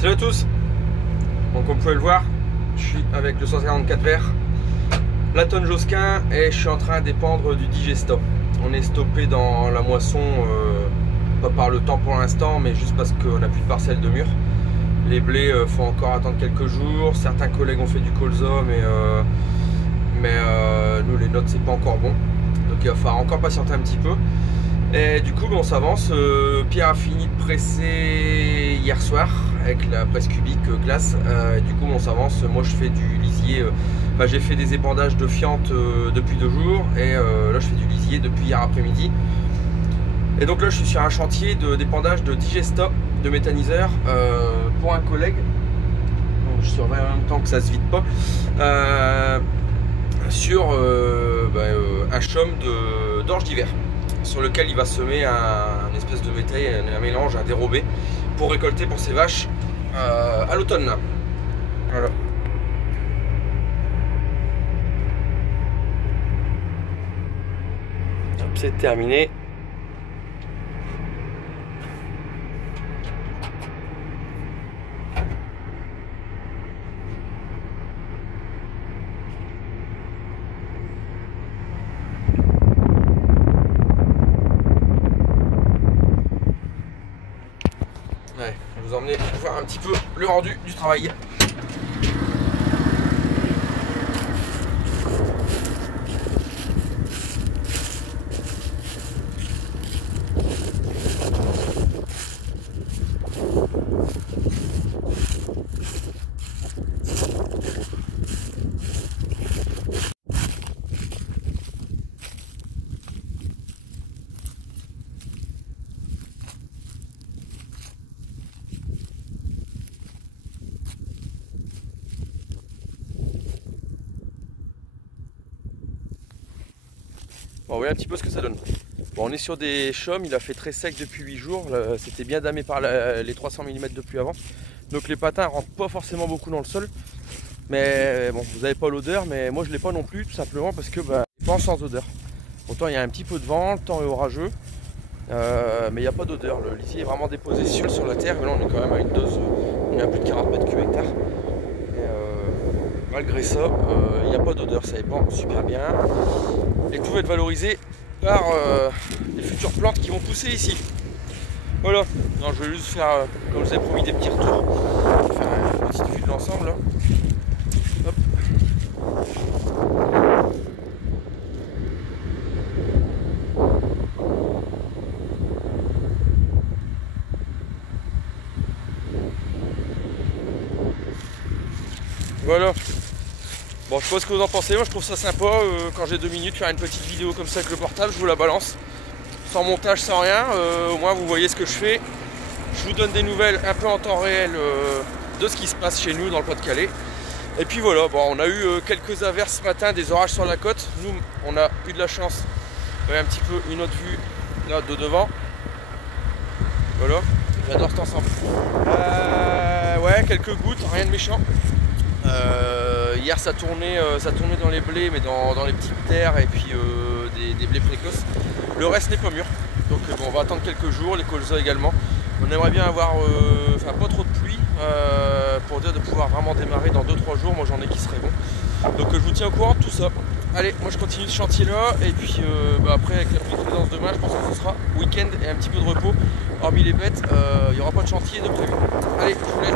Salut à tous. Donc comme vous pouvez le voir, je suis avec le 154 vert, la tonne Josquin, et je suis en train d'épandre du digestop. On est stoppé dans la moisson, pas par le temps pour l'instant, mais juste parce qu'on n'a plus de parcelles de mûr. Les blés faut encore attendre quelques jours. Certains collègues ont fait du colza, mais nous les nôtres c'est pas encore bon. Donc il va falloir encore patienter un petit peu. Et du coup on s'avance. Pierre a fini de presser hier soir avec la presse cubique classe. Et du coup on s'avance. Moi je fais du lisier. J'ai fait des épandages de fientes depuis 2 jours. Et là je fais du lisier depuis hier après-midi. Et donc là je suis sur un chantier d'épandage de digestop, de méthaniseur pour un collègue. Donc, je surveille en même temps que ça se vide pas. Sur un chaume d'orge d'hiver, sur lequel il va semer un espèce de métail, un mélange, un dérobé, pour récolter pour ses vaches à l'automne. Voilà. C'est terminé. Ouais, je vais vous emmener voir un petit peu le rendu du travail. Bon, vous voyez un petit peu ce que ça donne. Bon, on est sur des chaumes, il a fait très sec depuis 8 jours, c'était bien damé par les 300 mm de pluie avant. Donc les patins ne rentrent pas forcément beaucoup dans le sol. Mais bon, vous n'avez pas l'odeur, mais moi je ne l'ai pas non plus, tout simplement parce que pas sans odeur. Autant il y a un petit peu de vent, le temps est orageux, mais il n'y a pas d'odeur. Le lisier est vraiment déposé sur la terre, mais là on est quand même à une dose, on est à plus de 40 mètres cubes hectare. Malgré ça, il n'y a pas d'odeur, ça épand super bien. Et tout va être valorisé par les futures plantes qui vont pousser ici. Voilà, non, je vais juste faire, comme je vous ai promis, des petits retours. Je vais faire une petite vue de l'ensemble. Hop. Voilà. Bon, je sais pas ce que vous en pensez, moi je trouve ça sympa quand j'ai 2 minutes faire une petite vidéo comme ça avec le portable, je vous la balance. Sans montage, sans rien, au moins vous voyez ce que je fais. Je vous donne des nouvelles un peu en temps réel de ce qui se passe chez nous dans le Pas-de-Calais. Et puis voilà, bon, on a eu quelques averses ce matin, des orages sur la côte. Nous, on a eu de la chance. Vous voyez un petit peu une autre vue là de devant. Voilà, j'adore cet ensemble. Ouais, quelques gouttes, rien de méchant. Hier ça tournait dans les blés, mais dans les petites terres et puis des blés précoces. Le reste n'est pas mûr, donc bon, on va attendre quelques jours, les colzas également. On aimerait bien avoir pas trop de pluie pour dire de pouvoir vraiment démarrer dans 2-3 jours. Moi j'en ai qui seraient bons, donc je vous tiens au courant de tout ça. Allez, moi je continue ce chantier là, et puis après avec la petite présence demain, je pense que ce sera week-end et un petit peu de repos. Hormis les bêtes, il n'y aura pas de chantier de prévu. Allez, je vous laisse.